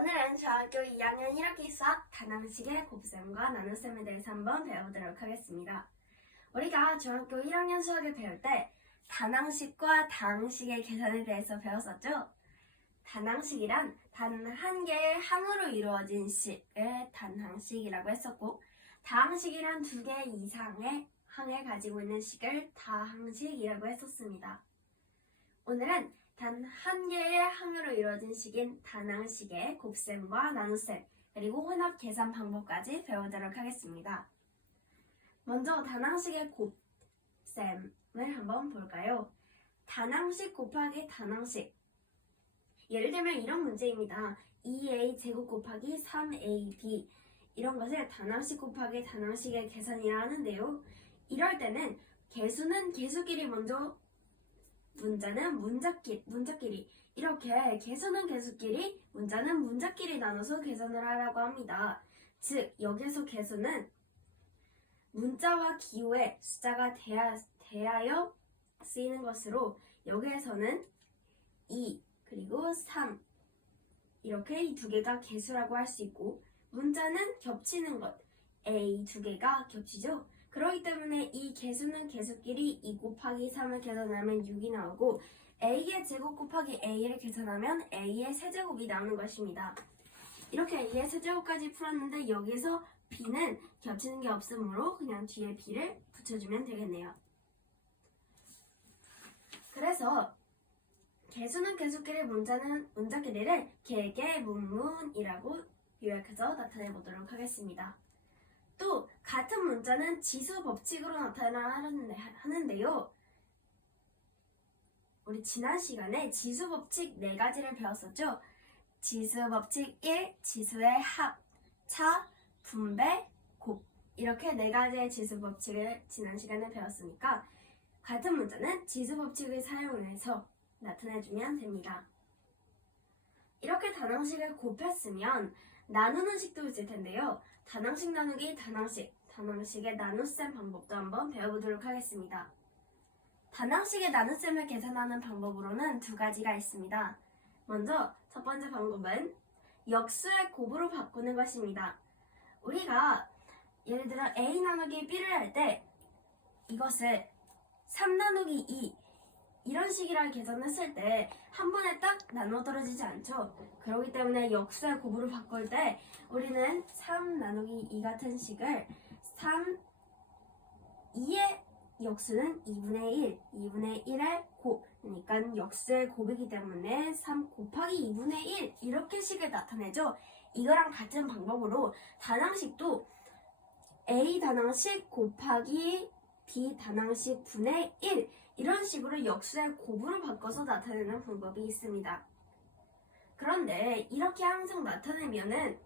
오늘은 중학교 2학년 1학기 수학 다낭식의 곱셈과 나눗셈에 대해서 한번 배워보도록 하겠습니다. 우리가 중학교 1학년 수학을 배울 때 다낭식과 다항식의 계산에 대해서 배웠었죠? 다낭식이란 단 한 개의 항으로 이루어진 식을 단항식이라고 했었고, 다항식이란 두 개 이상의 항을 가지고 있는 식을 다항식이라고 했었습니다. 오늘은 단 한 개의 항으로 이루어진 식인 다낭식의 곱셈과 나눗셈, 그리고 혼합 계산 방법까지 배우도록 하겠습니다. 먼저 다낭식의 곱셈을 한번 볼까요? 다낭식 곱하기 다낭식. 예를 들면 이런 문제입니다. 2a 제곱 곱하기 3ab, 이런 것을 다낭식 곱하기 다낭식의 계산이라 하는데요. 이럴 때는 개수는 개수끼리 먼저, 문자는 문자끼리, 이렇게 개수는 개수끼리, 문자는 문자끼리 나눠서 계산을 하라고 합니다. 즉, 여기서 개수는 문자와 기호에 숫자가 대하여 쓰이는 것으로, 여기에서는 2 그리고 3 이렇게 이 두 개가 개수라고 할 수 있고, 문자는 겹치는 것, a 두 개가 겹치죠. 그렇기 때문에 이 개수는 개수끼리 2 곱하기 3을 계산하면 6이 나오고, a의 제곱 곱하기 a를 계산하면 a의 세제곱이 나오는 것입니다. 이렇게 a의 세제곱까지 풀었는데 여기서 b는 겹치는 게 없으므로 그냥 뒤에 b를 붙여주면 되겠네요. 그래서 개수는 개수끼리, 문자는 문자끼리를 개개문문이라고 요약해서 나타내 보도록 하겠습니다. 또 같은 문자는 지수 법칙으로 나타나는데요. 우리 지난 시간에 지수 법칙 4가지를 배웠었죠. 지수 법칙 1, 지수의 합, 차, 분배, 곱, 이렇게 4가지의 지수 법칙을 지난 시간에 배웠으니까 같은 문자는 지수 법칙을 사용해서 나타내주면 됩니다. 이렇게 다낭식을 곱했으면 나누는 식도 있을 텐데요. 다낭식 나누기 다낭식의 나눗셈 방법도 한번 배워보도록 하겠습니다. 다낭식의 나눗셈을 계산하는 방법으로는 2가지가 있습니다. 먼저 첫 번째 방법은 역수의 곱으로 바꾸는 것입니다. 우리가 예를 들어 a 나누기 b를 할 때 이것을 3 나누기 2 이런 식이라 계산했을 때 한 번에 딱 나눠 떨어지지 않죠. 그렇기 때문에 역수의 곱으로 바꿀 때 우리는 3 나누기 2 같은 식을 2의 역수는 2분의 1, 2분의 1의 곱, 그러니까 역수의 곱이기 때문에 3 곱하기 2분의 1 이렇게 식을 나타내죠. 이거랑 같은 방법으로 다낭식도 a 다낭식 곱하기 b 다낭식 분의 1 이런 식으로 역수의 곱으로 바꿔서 나타내는 방법이 있습니다. 그런데 이렇게 항상 나타내면은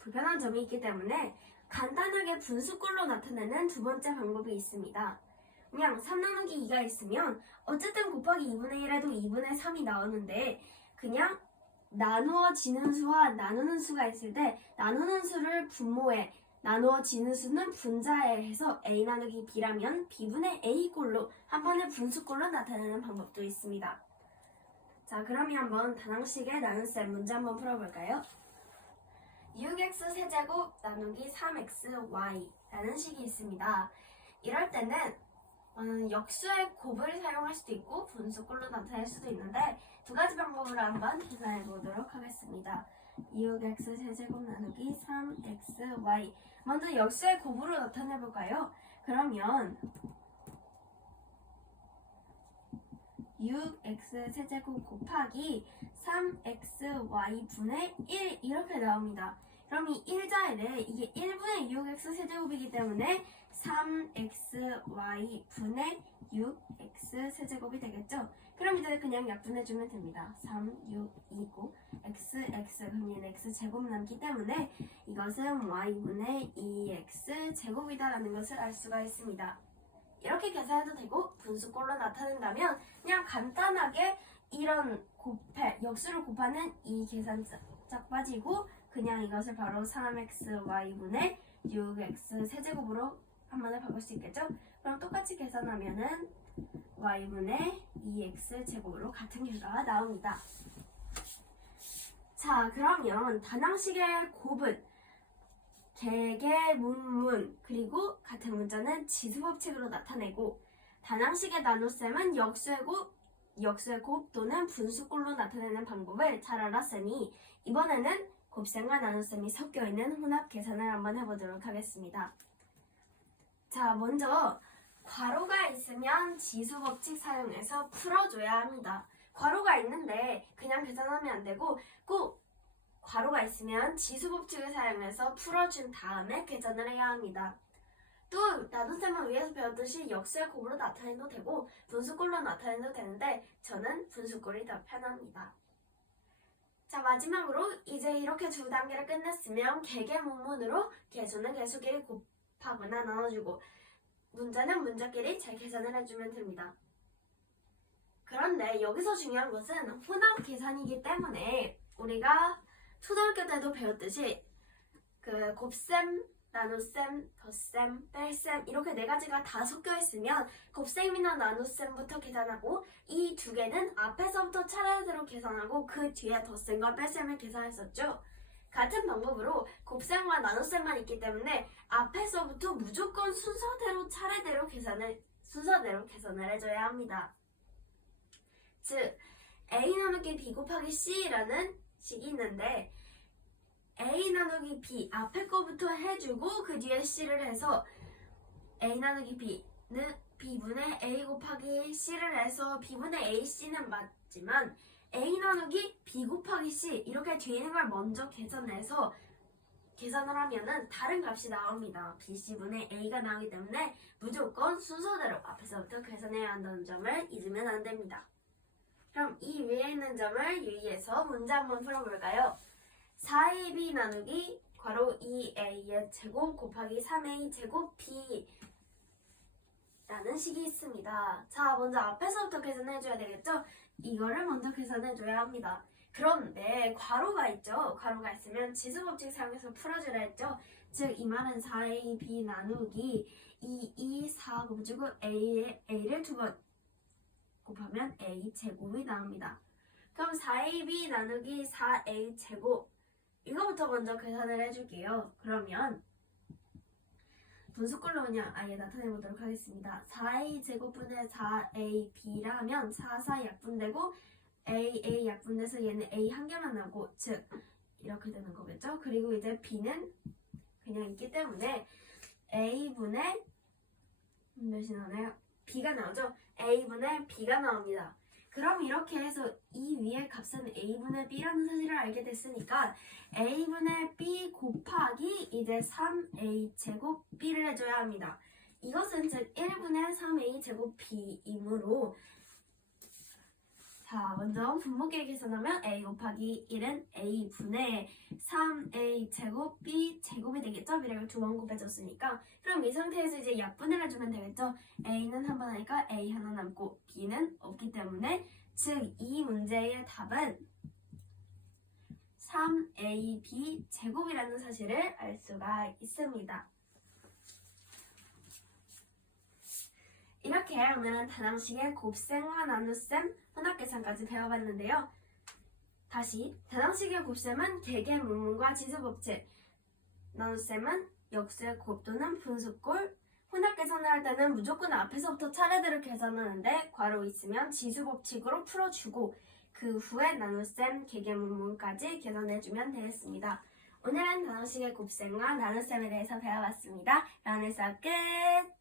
불편한 점이 있기 때문에 간단하게 분수꼴로 나타내는 2번째 방법이 있습니다. 그냥 3 나누기 2가 있으면 어쨌든 곱하기 2분의 1에도 2분의 3이 나오는데, 그냥 나누어지는 수와 나누는 수가 있을 때 나누는 수를 분모에, 나누어지는 수는 분자에 해서 a 나누기 b라면 b분의 a꼴로 한 번에 분수꼴로 나타내는 방법도 있습니다. 자, 그러면 한번 다낭식의 나눗셈 문제 한번 풀어볼까요? 6x 세제곱 나누기 3xy 라는 식이 있습니다. 이럴 때는 역수의 곱을 사용할 수도 있고 분수꼴로 나타낼 수도 있는데 2가지 방법으로 한번 계산해 보도록 하겠습니다. 6x 세제곱 나누기 3xy, 먼저 역수의 곱으로 나타내 볼까요? 그러면 6x 세제곱 곱하기 3xy 분의 1 이렇게 나옵니다. 그럼 이 1자리를, 이게 1분의 6x 세제곱이기 때문에 3xy 분의 6x 세제곱이 되겠죠? 그럼 이제 그냥 약분해주면 됩니다. 3, 6, 2고 x, 그럼 얘는 x제곱 남기 때문에 이것은 y분의 2x 제곱이다라는 것을 알 수가 있습니다. 이렇게 계산해도 되고 분수꼴로 나타낸다면 그냥 간단하게 이런 역수를 곱하는 이 계산 짝 빠지고 그냥 이것을 바로 3xy분의 6x 세제곱으로 한 번에 바꿀 수 있겠죠? 그럼 똑같이 계산하면은 y분의 2x 제곱으로 같은 결과가 나옵니다. 자, 그러면 다낭식의 곱은 개개, 문문, 그리고 같은 문자는 지수법칙으로 나타내고 다낭식의 나눗셈은 역수의 곱 또는 분수꼴로 나타내는 방법을 잘 알았으니 이번에는 곱셈과 나눗셈이 섞여있는 혼합 계산을 한번 해보도록 하겠습니다. 자, 먼저 괄호가 있으면 지수법칙 사용해서 풀어줘야 합니다. 괄호가 있는데 그냥 계산하면 안 되고 꼭 괄호가 있으면 지수법칙을 사용해서 풀어준 다음에 계산을 해야 합니다. 또 나눗셈은 위에서 배웠듯이 역수의 곱으로 나타내도 되고 분수꼴로 나타내도 되는데 저는 분수꼴이 더 편합니다. 자, 마지막으로 이제 이렇게 두 단계를 끝냈으면 개개문문으로 개수는 개수끼리 곱하거나 나눠주고 문자는 문자끼리 잘 계산을 해주면 됩니다. 그런데 여기서 중요한 것은 혼합 계산이기 때문에 우리가 초등학교 때도 배웠듯이 그 곱셈, 나눗셈, 덧셈, 뺄셈 이렇게 네 가지가 다 섞여 있으면 곱셈이나 나눗셈부터 계산하고 이 두 개는 앞에서부터 차례대로 계산하고 그 뒤에 덧셈과 뺄셈을 계산했었죠. 같은 방법으로 곱셈과 나눗셈만 있기 때문에 앞에서부터 무조건 차례대로 계산을 해줘야 합니다. 즉 A 나누기 B 곱하기 C라는 식이 있는데 A 나누기 B 앞에 거부터 해주고 그 뒤에 C를 해서 A 나누기 B는 B분의 A 곱하기 C를 해서 B분의 AC는 맞지만 A 나누기 B 곱하기 C 이렇게 뒤에 있는 걸 먼저 계산해서 계산을 하면은 다른 값이 나옵니다. BC분의 A가 나오기 때문에 무조건 순서대로 앞에서부터 계산해야 한다는 점을 잊으면 안 됩니다. 그럼 이 위에 있는 점을 유의해서 문제 한번 풀어볼까요? 4ab 나누기 괄호 2a의 제곱 곱하기 3a 제곱 b 라는 식이 있습니다. 자, 먼저 앞에서부터 계산해줘야 되겠죠? 이거를 먼저 계산해줘야 합니다. 그런데 괄호가 있죠? 괄호가 있으면 지수법칙 사용해서 풀어주라 했죠? 즉 이 말은 4ab 나누기 2, 4 곱해주고 a를 두 번 곱하면 a 제곱이 나옵니다. 그럼 4ab 나누기 4a 제곱 이거부터 먼저 계산을 해줄게요. 그러면 분수꼴로 그냥 아예 나타내보도록 하겠습니다. 4a 제곱분의 4ab라 하면 4, 4 약분되고 a 약분돼서 얘는 a 한 개만 나오고 즉 이렇게 되는 거겠죠. 그리고 이제 b는 그냥 있기 때문에 a분의 몇이 나오나요? b가 나오죠. a분의 b가 나옵니다. 그럼 이렇게 해서 이 위의 값은 a분의 b라는 사실을 알게 됐으니까 a분의 b 곱하기 이제 3a 제곱 b를 해줘야 합니다. 이것은 즉 1분의 3a 제곱 b이므로 자, 먼저 분모끼리 계산하면 a 곱하기 1은 a분의 3a 제곱 b 제곱이 되겠죠? b를 두 번 곱해줬으니까. 그럼 이 상태에서 이제 약분을 해주면 되겠죠? a는 한 번 하니까 a 하나 남고 b는 없기 때문에 즉 이 문제의 답은 3ab 제곱이라는 사실을 알 수가 있습니다. 이렇게 오늘은 다낭식의 곱셈과 나눗셈, 혼합계산까지 배워봤는데요. 다시 다낭식의 곱셈은 개개문문과 지수법칙, 나눗셈은 역수의 곱 또는 분수꼴, 혼합계산을 할 때는 무조건 앞에서부터 차례대로 계산하는데 괄호 있으면 지수법칙으로 풀어주고 그 후에 나눗셈, 개개문문까지 계산해주면 되겠습니다. 오늘은 다낭식의 곱셈과 나눗셈에 대해서 배워봤습니다. 라운드 수업 끝!